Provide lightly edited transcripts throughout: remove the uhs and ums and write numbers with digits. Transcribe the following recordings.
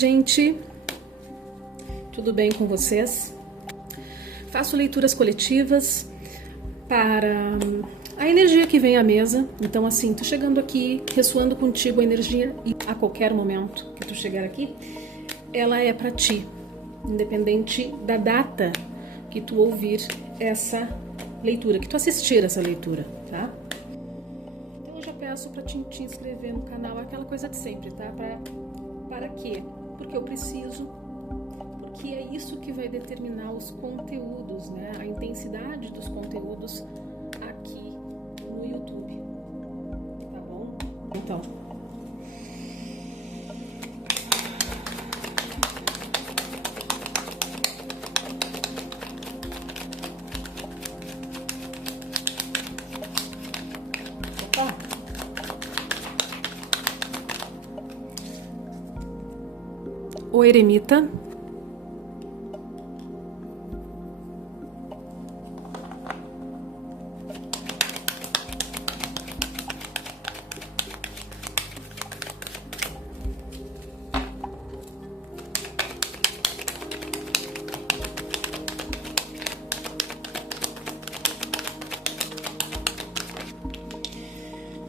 gente, tudo bem com vocês? Faço leituras coletivas para a energia que vem à mesa. Então assim, tô chegando aqui, ressoando contigo a energia e a qualquer momento que tu chegar aqui, ela é para ti, independente da data que tu ouvir essa leitura, que tu assistir essa leitura, tá? Então eu já peço para te inscrever no canal, aquela coisa de sempre, tá? Para quê? Porque eu preciso, porque é isso que vai determinar os conteúdos, né? A intensidade dos conteúdos aqui no YouTube, tá bom? Então, o eremita,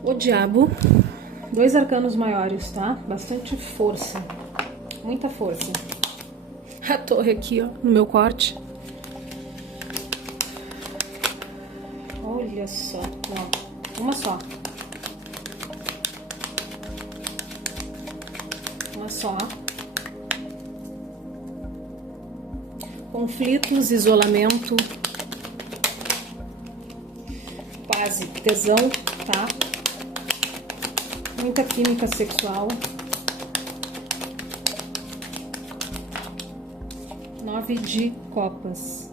o diabo, 2 arcanos maiores, tá? Bastante força. Muita força. A torre aqui, ó, no meu corte. Olha só, ó, uma só. Uma só. Conflitos, isolamento, quase tesão, tá? Muita química sexual. 9 de copas.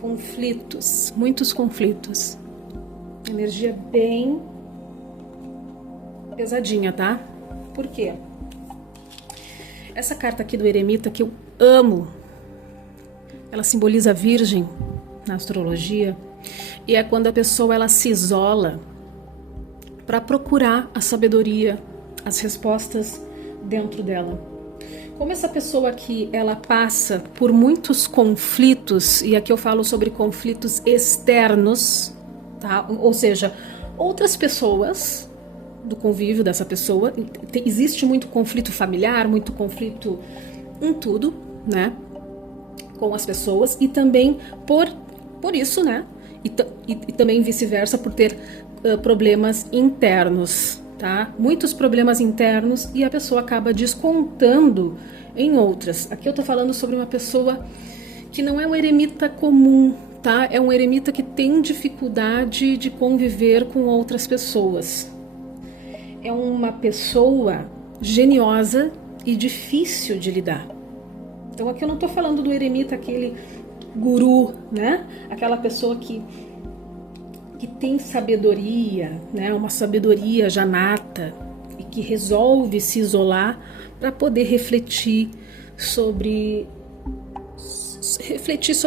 Conflitos, muitos conflitos. Energia bem pesadinha, tá? Por quê? Essa carta aqui do eremita que eu amo, ela simboliza a Virgem na astrologia, e é quando a pessoa ela se isola para procurar a sabedoria, as respostas dentro dela. Como essa pessoa aqui, ela passa por muitos conflitos, e aqui eu falo sobre conflitos externos, tá? Ou seja, outras pessoas do convívio dessa pessoa, existe muito conflito familiar, muito conflito em tudo, né? Com as pessoas, e também por isso, né? E também vice-versa, por ter problemas internos. Tá? Muitos problemas internos e a pessoa acaba descontando em outras. Aqui eu tô falando sobre uma pessoa que não é um eremita comum, tá? É um eremita que tem dificuldade de conviver com outras pessoas. É uma pessoa geniosa e difícil de lidar. Então aqui eu não tô falando do eremita, aquele guru, né? Aquela pessoa que tem sabedoria, né? Uma sabedoria já nata e que resolve se isolar para poder refletir sobre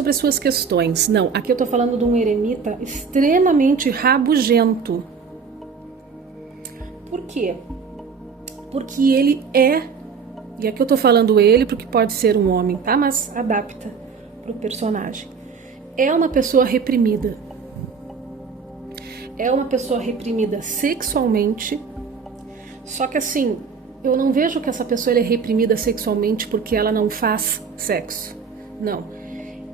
as suas questões. Não, aqui eu estou falando de um eremita extremamente rabugento. Por quê? Porque ele é, e aqui eu estou falando ele porque pode ser um homem, tá? Mas adapta para o personagem. É uma pessoa reprimida. É uma pessoa reprimida sexualmente, só que assim, eu não vejo que essa pessoa é reprimida sexualmente porque ela não faz sexo. Não.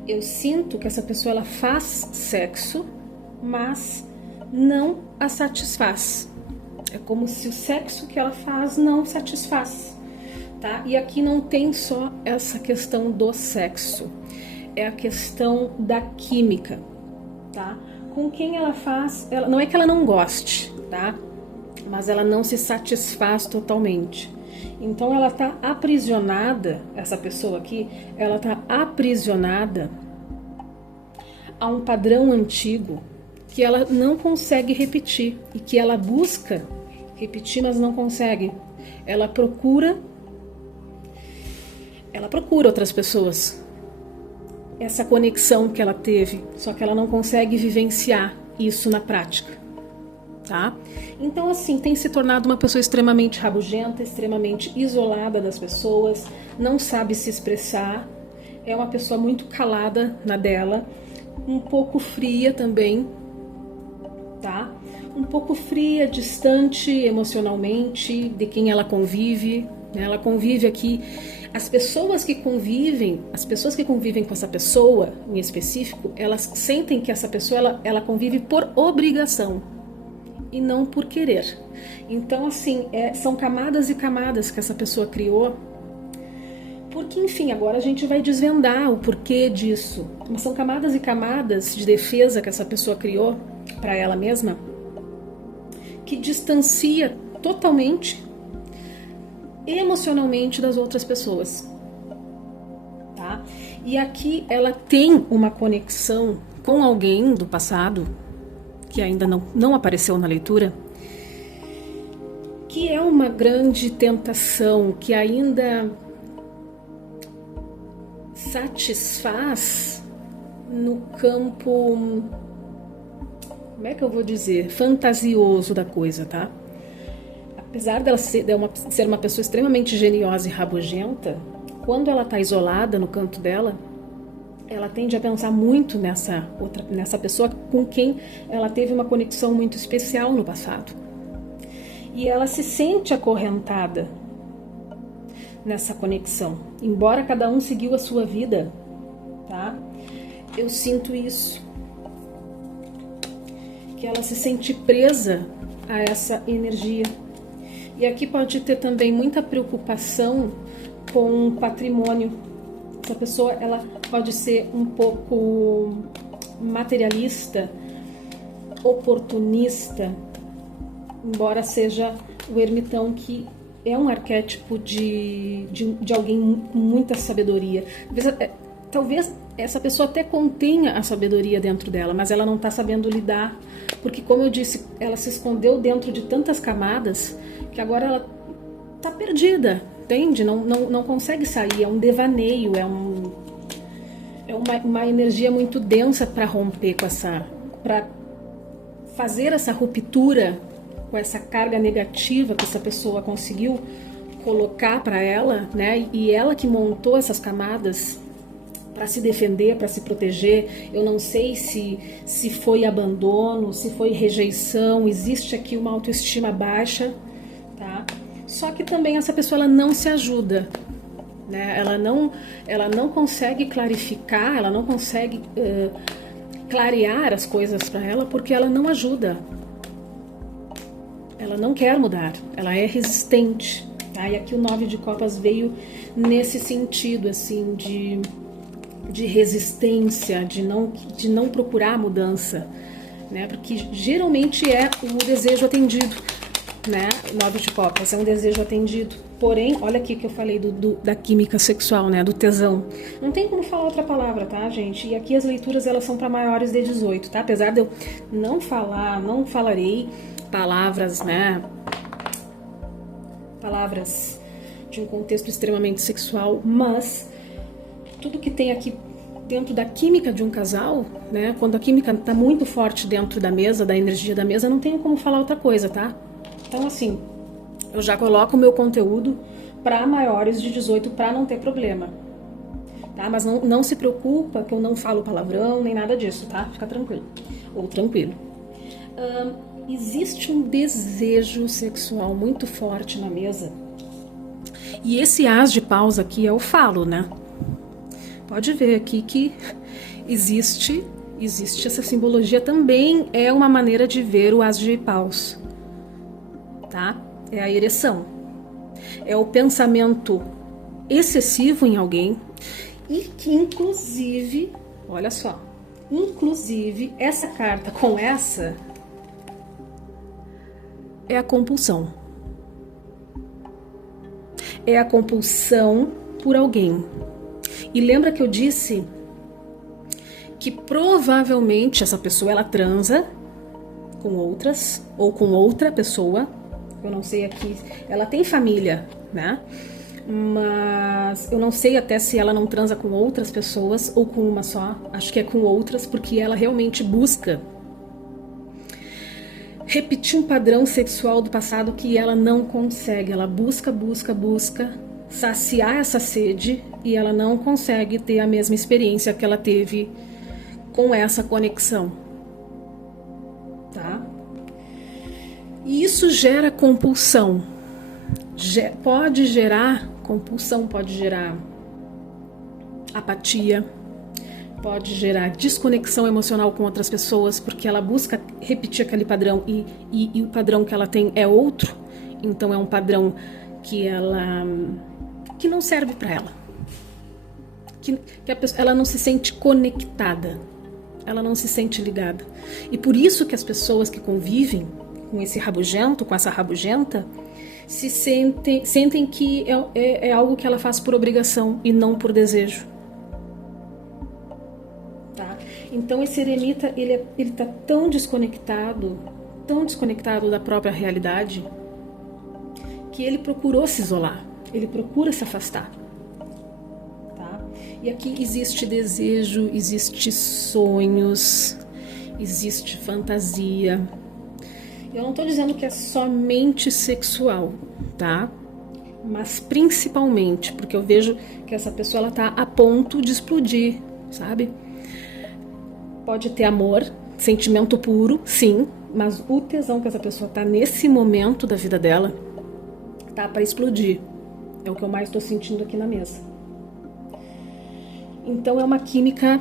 Eu sinto que essa pessoa ela faz sexo, mas não a satisfaz. É como se o sexo que ela faz não satisfaz, tá? E aqui não tem só essa questão do sexo, é a questão da química, tá? Com quem ela faz, não é que ela não goste, tá? Mas ela não se satisfaz totalmente. Então ela tá aprisionada, essa pessoa aqui, ela tá aprisionada a um padrão antigo que ela não consegue repetir e que ela busca repetir, mas não consegue. Ela procura outras pessoas. Essa conexão que ela teve, só que ela não consegue vivenciar isso na prática. tá? Então, assim, tem se tornado uma pessoa extremamente rabugenta, extremamente isolada das pessoas, não sabe se expressar, é uma pessoa muito calada na dela, um pouco fria também, tá? Um pouco fria, distante emocionalmente de quem ela convive, né? Ela convive aqui. As pessoas que convivem com essa pessoa em específico, elas sentem que essa pessoa ela convive por obrigação e não por querer. Então, assim, são camadas e camadas que essa pessoa criou. Porque, enfim, agora a gente vai desvendar o porquê disso. Mas são camadas e camadas de defesa que essa pessoa criou para ela mesma, que distancia totalmente emocionalmente das outras pessoas, tá? E aqui ela tem uma conexão com alguém do passado que ainda não apareceu na leitura, que é uma grande tentação, que ainda satisfaz no campo, como é que eu vou dizer, fantasioso da coisa, tá? Apesar dela ser uma pessoa extremamente geniosa e rabugenta, quando ela está isolada no canto dela, ela tende a pensar muito nessa pessoa com quem ela teve uma conexão muito especial no passado. E ela se sente acorrentada nessa conexão, embora cada um seguiu a sua vida, tá? Eu sinto isso, que ela se sente presa a essa energia. E aqui pode ter também muita preocupação com o patrimônio. Essa pessoa ela pode ser um pouco materialista, oportunista, embora seja o ermitão, que é um arquétipo de alguém com muita sabedoria. Talvez essa pessoa até contenha a sabedoria dentro dela, mas ela não está sabendo lidar, porque, como eu disse, ela se escondeu dentro de tantas camadas que agora ela está perdida, entende? Não consegue sair, é um devaneio, é uma energia muito densa para romper com para fazer essa ruptura com essa carga negativa que essa pessoa conseguiu colocar para ela, né? E ela que montou essas camadas para se defender, para se proteger. Eu não sei se foi abandono, se foi rejeição, existe aqui uma autoestima baixa, tá? Só que também essa pessoa ela não se ajuda, né? Ela não consegue clarificar, ela não consegue clarear as coisas para ela, porque ela não ajuda. Ela não quer mudar, ela é resistente, tá? E aqui o 9 de copas veio nesse sentido, assim, de resistência, de não procurar mudança, né? Porque geralmente é o desejo atendido, né? 9 de copas é um desejo atendido. Porém, olha aqui que eu falei da química sexual, né? Do tesão. Não tem como falar outra palavra, tá, gente? E aqui as leituras elas são para maiores de 18, tá? Apesar de eu não falarei palavras, né? Palavras de um contexto extremamente sexual, mas tudo que tem aqui dentro da química de um casal, né? Quando a química tá muito forte dentro da mesa, da energia da mesa, não tenho como falar outra coisa, tá? Então, assim, eu já coloco o meu conteúdo para maiores de 18 para não ter problema, tá? Mas não se preocupa que eu não falo palavrão nem nada disso, tá? Fica tranquilo. Ou tranquilo. Existe um desejo sexual muito forte na mesa. E esse as de paus aqui é o falo, né? Pode ver aqui que existe essa simbologia, também é uma maneira de ver o as de paus, tá? É a ereção. É o pensamento excessivo em alguém e que inclusive, olha só, inclusive essa carta com essa é a compulsão. É a compulsão por alguém. E lembra que eu disse que provavelmente essa pessoa ela transa com outras ou com outra pessoa. Eu não sei aqui, ela tem família, né? Mas eu não sei até se ela não transa com outras pessoas ou com uma só. Acho que é com outras, porque ela realmente busca repetir um padrão sexual do passado que ela não consegue. Ela busca saciar essa sede e ela não consegue ter a mesma experiência que ela teve com essa conexão, tá? E isso gera compulsão. Pode gerar compulsão, pode gerar apatia, pode gerar desconexão emocional com outras pessoas, porque ela busca repetir aquele padrão e o padrão que ela tem é outro, então é um padrão que não serve para ela, ela não se sente conectada, ela não se sente ligada. E por isso que as pessoas que convivem com esse rabugento, com essa rabugenta, sentem que é algo que ela faz por obrigação e não por desejo. Tá? Então esse eremita, ele tá tão desconectado da própria realidade, que ele procurou se isolar, ele procura se afastar. Tá? E aqui existe desejo, existe sonhos, existe fantasia. Eu não estou dizendo que é somente sexual, tá? Mas principalmente, porque eu vejo que essa pessoa está a ponto de explodir, sabe? Pode ter amor, sentimento puro, sim, mas o tesão que essa pessoa está nesse momento da vida dela tá para explodir. É o que eu mais estou sentindo aqui na mesa. Então é uma química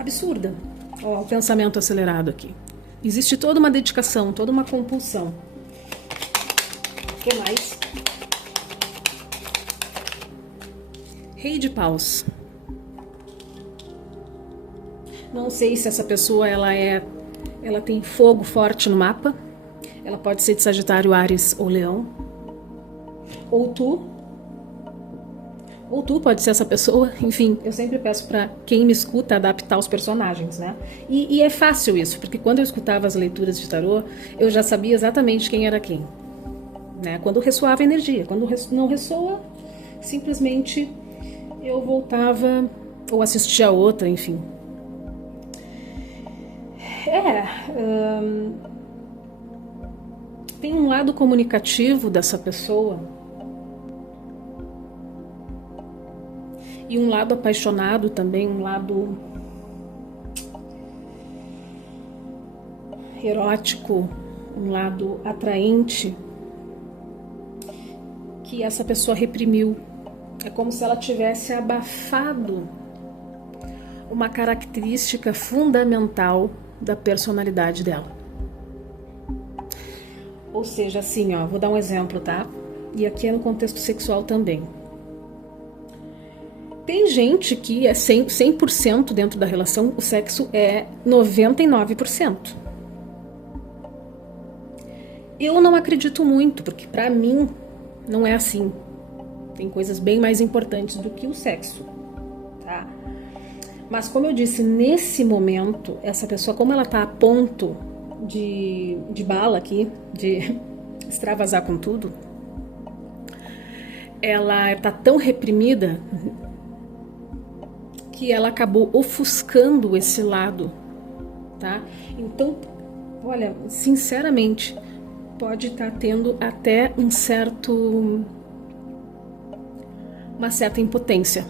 absurda. Ó, o pensamento acelerado aqui. Existe toda uma dedicação, toda uma compulsão. O que mais? Rei de paus. Não sei se essa pessoa ela tem fogo forte no mapa. Ela pode ser de Sagitário, Áries ou Leão. Ou tu pode ser essa pessoa. Enfim, eu sempre peço para quem me escuta adaptar os personagens, né? E é fácil isso, porque quando eu escutava as leituras de tarô, eu já sabia exatamente quem era quem, né? Quando ressoava a energia, quando não ressoa, simplesmente eu voltava ou assistia a outra, enfim. Tem um lado comunicativo dessa pessoa e um lado apaixonado também, um lado erótico, um lado atraente, que essa pessoa reprimiu. É como se ela tivesse abafado uma característica fundamental da personalidade dela. Ou seja, assim, ó, vou dar um exemplo, tá? E aqui é no contexto sexual também. Tem gente que é 100% dentro da relação, o sexo é 99%. Eu não acredito muito, porque pra mim não é assim. Tem coisas bem mais importantes do que o sexo, tá? Mas como eu disse, nesse momento, essa pessoa, como ela tá a ponto de bala aqui, de extravasar com tudo, ela tá tão reprimida que ela acabou ofuscando esse lado, tá? Então, olha, sinceramente, pode estar tendo até uma certa impotência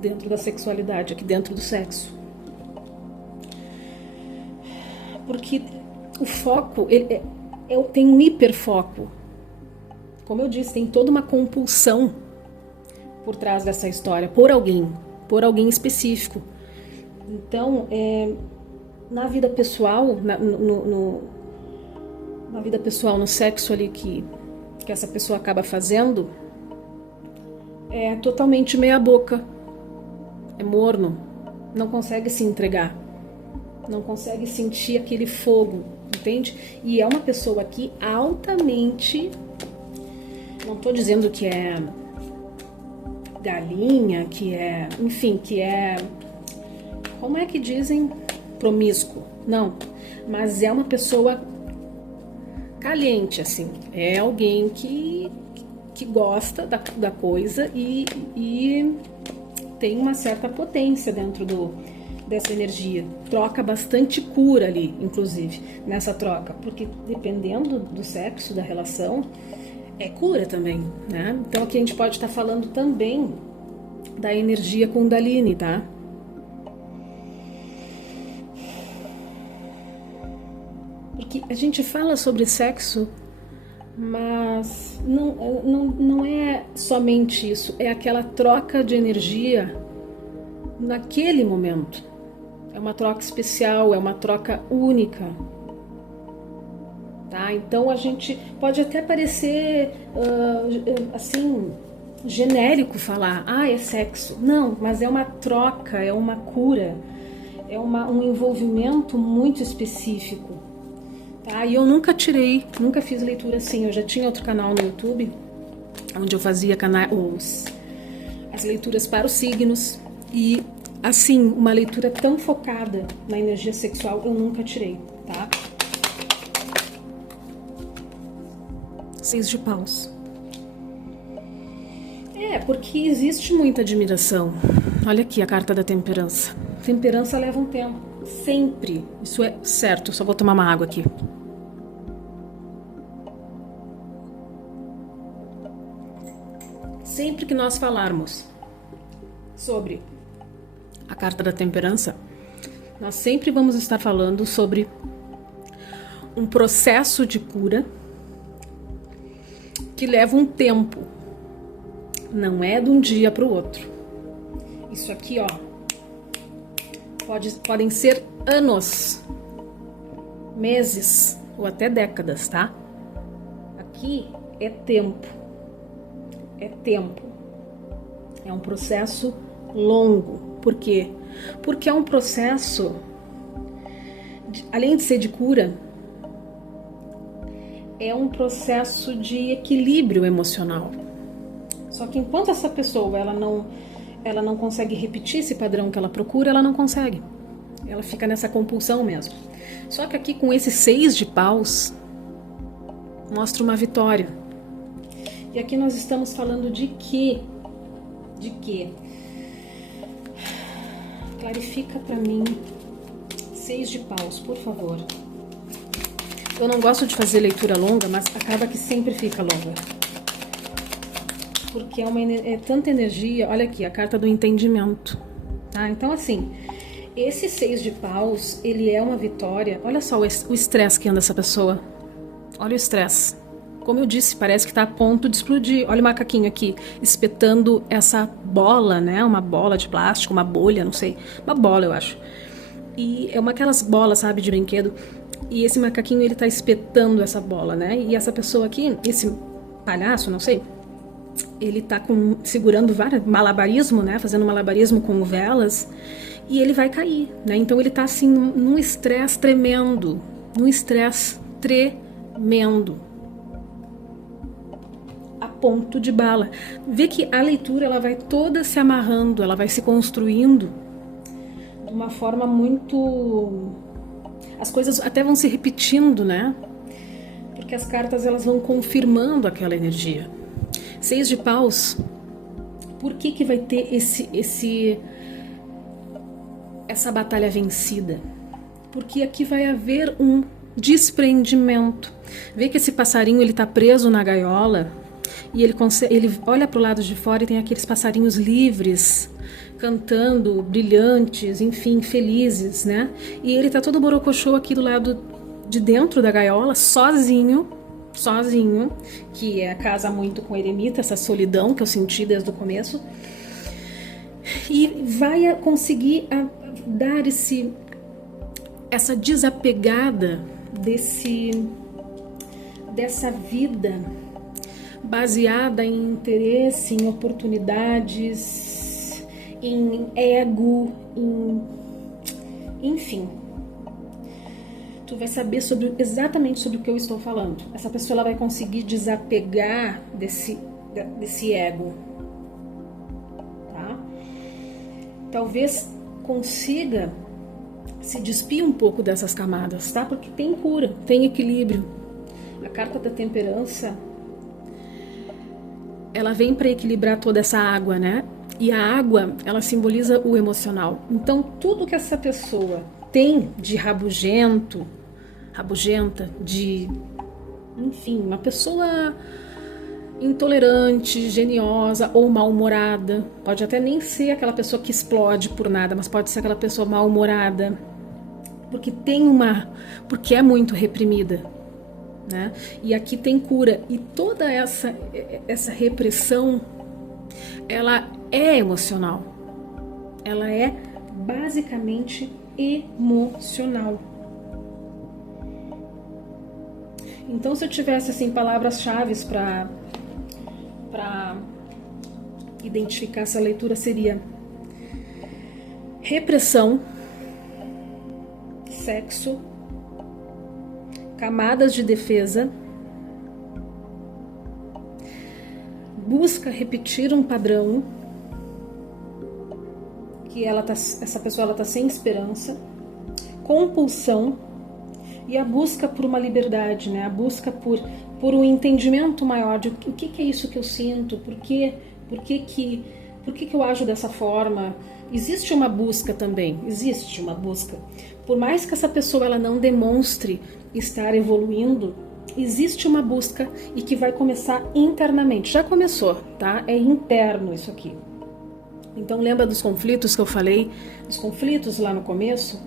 dentro da sexualidade, aqui dentro do sexo. Porque o foco, tem um hiperfoco. Como eu disse, tem toda uma compulsão por trás dessa história, por alguém específico. Então, na vida pessoal, na vida pessoal, no sexo ali que essa pessoa acaba fazendo, é totalmente meia boca, é morno, não consegue se entregar, não consegue sentir aquele fogo, entende? E é uma pessoa aqui altamente, não estou dizendo que é galinha, que é, enfim, que é, como é que dizem? Promíscuo. Não, mas é uma pessoa caliente, assim. É alguém que gosta da coisa e tem uma certa potência dentro dessa energia. Troca bastante cura ali, inclusive, nessa troca. Porque dependendo do sexo, da relação, é cura também, né? Então aqui a gente pode estar falando também da energia Kundalini, tá? Porque a gente fala sobre sexo, mas não é somente isso, é aquela troca de energia naquele momento. É uma troca especial, é uma troca única. Tá? Então a gente pode até parecer assim, genérico falar, é sexo. Não, mas é uma troca, é uma cura, é um envolvimento muito específico. Tá? E eu nunca fiz leitura assim. Eu já tinha outro canal no YouTube, onde eu fazia as leituras para os signos. E assim, uma leitura tão focada na energia sexual, eu nunca tirei, tá? 6 de paus. Porque existe muita admiração. Olha aqui a carta da temperança. Temperança leva um tempo. Sempre. Isso é certo. Só vou tomar uma água aqui. Sempre que nós falarmos sobre a carta da temperança, nós sempre vamos estar falando sobre um processo de cura que leva um tempo. Não é de um dia para o outro. Isso aqui, podem ser anos, meses ou até décadas, tá? Aqui é tempo. É tempo. É um processo longo. Por quê? Porque é um processo, além de ser de cura, é um processo de equilíbrio emocional. Só que enquanto essa pessoa ela não consegue repetir esse padrão que ela procura, ela não consegue. Ela fica nessa compulsão mesmo. Só que aqui com esse 6 de paus, mostra uma vitória. E aqui nós estamos falando de quê? De quê? Clarifica pra mim. 6 de paus, por favor. Eu não gosto de fazer leitura longa, mas acaba que sempre fica longa. Porque é tanta energia. Olha aqui, a carta do entendimento. Tá? Então, assim, esse 6 de paus, ele é uma vitória. Olha só o estresse que anda essa pessoa. Olha o estresse. Como eu disse, parece que está a ponto de explodir. Olha o macaquinho aqui, espetando essa bola, né? Uma bola de plástico, uma bolha, não sei. Uma bola, eu acho. E é aquelas bolas, sabe, de brinquedo. E esse macaquinho, ele tá espetando essa bola, né? E essa pessoa aqui, esse palhaço, não sei, ele tá segurando malabarismo, né? Fazendo malabarismo com velas. E ele vai cair, né? Então ele tá assim, num estresse tremendo. Num estresse tremendo. Ponto de bala. Vê que a leitura ela vai toda se amarrando, ela vai se construindo de uma forma muito... As coisas até vão se repetindo, né? Porque as cartas elas vão confirmando aquela energia. 6 de paus, por que vai ter essa batalha vencida? Porque aqui vai haver um desprendimento. Vê que esse passarinho ele tá preso na gaiola. E ele olha para o lado de fora e tem aqueles passarinhos livres, cantando, brilhantes, enfim, felizes, né? E ele tá todo borocochô aqui do lado de dentro da gaiola, sozinho, que casa muito com o eremita, essa solidão que eu senti desde o começo. E vai conseguir dar essa desapegada dessa vida baseada em interesse, em oportunidades, em ego, enfim. Tu vai saber exatamente sobre o que eu estou falando. Essa pessoa ela vai conseguir desapegar desse ego. Tá? Talvez consiga se despir um pouco dessas camadas, tá? Porque tem cura, tem equilíbrio. A carta da temperança ela vem para equilibrar toda essa água, né? E a água, ela simboliza o emocional. Então, tudo que essa pessoa tem de rabugento, rabugenta, de, enfim, uma pessoa intolerante, geniosa ou mal-humorada, pode até nem ser aquela pessoa que explode por nada, mas pode ser aquela pessoa mal-humorada, porque é muito reprimida, né? E aqui tem cura, e toda essa repressão, ela é emocional, ela é basicamente emocional. Então, se eu tivesse assim palavras-chave para identificar essa leitura, seria repressão, sexo, camadas de defesa, busca repetir um padrão, que essa pessoa está sem esperança, compulsão e a busca por uma liberdade, né? A busca por um entendimento maior de o que é isso que eu sinto, por que eu ajo dessa forma. Existe uma busca também, existe uma busca. Por mais que essa pessoa ela não demonstre estar evoluindo, existe uma busca e que vai começar internamente. Já começou, tá? É interno isso aqui. Então lembra dos conflitos que eu falei? Os conflitos lá no começo?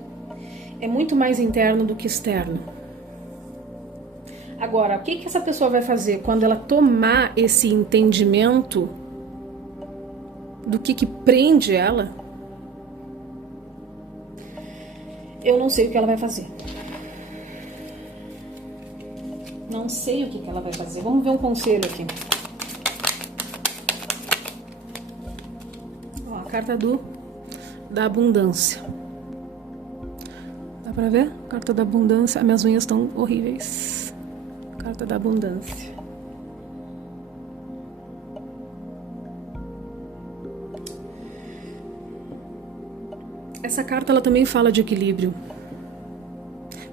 É muito mais interno do que externo. Agora, o que essa pessoa vai fazer quando ela tomar esse entendimento do que prende ela? Eu não sei o que ela vai fazer. Não sei o que ela vai fazer. Vamos ver um conselho aqui. Ó, a carta da abundância. Dá pra ver? Carta da abundância. Minhas unhas estão horríveis. Carta da abundância. Essa carta ela também fala de equilíbrio.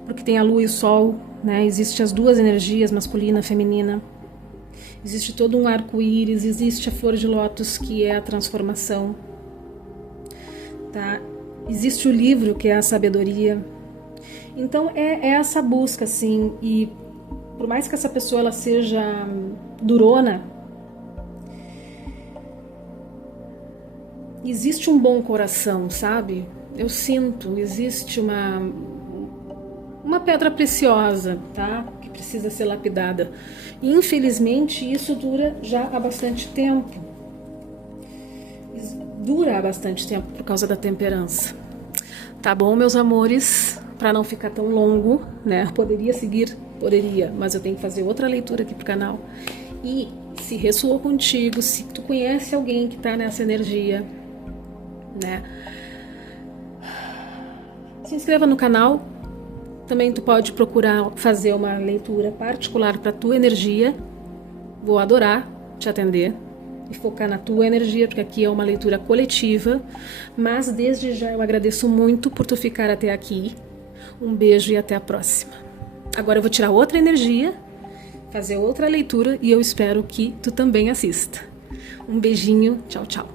Porque tem a lua e o sol, né? Existem as duas energias, masculina e feminina. Existe todo um arco-íris, existe a flor de lótus, que é a transformação. Tá? Existe o livro, que é a sabedoria. Então é essa busca, assim, e por mais que essa pessoa ela seja durona, existe um bom coração, sabe? Eu sinto, existe uma pedra preciosa, tá? Que precisa ser lapidada. E, infelizmente, isso dura já há bastante tempo. Dura há bastante tempo por causa da temperança. Tá bom, meus amores? Para não ficar tão longo, né? Poderia seguir, mas eu tenho que fazer outra leitura aqui pro canal. E se ressoou contigo, se tu conhece alguém que tá nessa energia, né? Se inscreva no canal. Também tu pode procurar fazer uma leitura particular para tua energia. Vou adorar te atender e focar na tua energia, porque aqui é uma leitura coletiva. Mas desde já eu agradeço muito por tu ficar até aqui. Um beijo e até a próxima. Agora eu vou tirar outra energia, fazer outra leitura e eu espero que tu também assista. Um beijinho, tchau, tchau.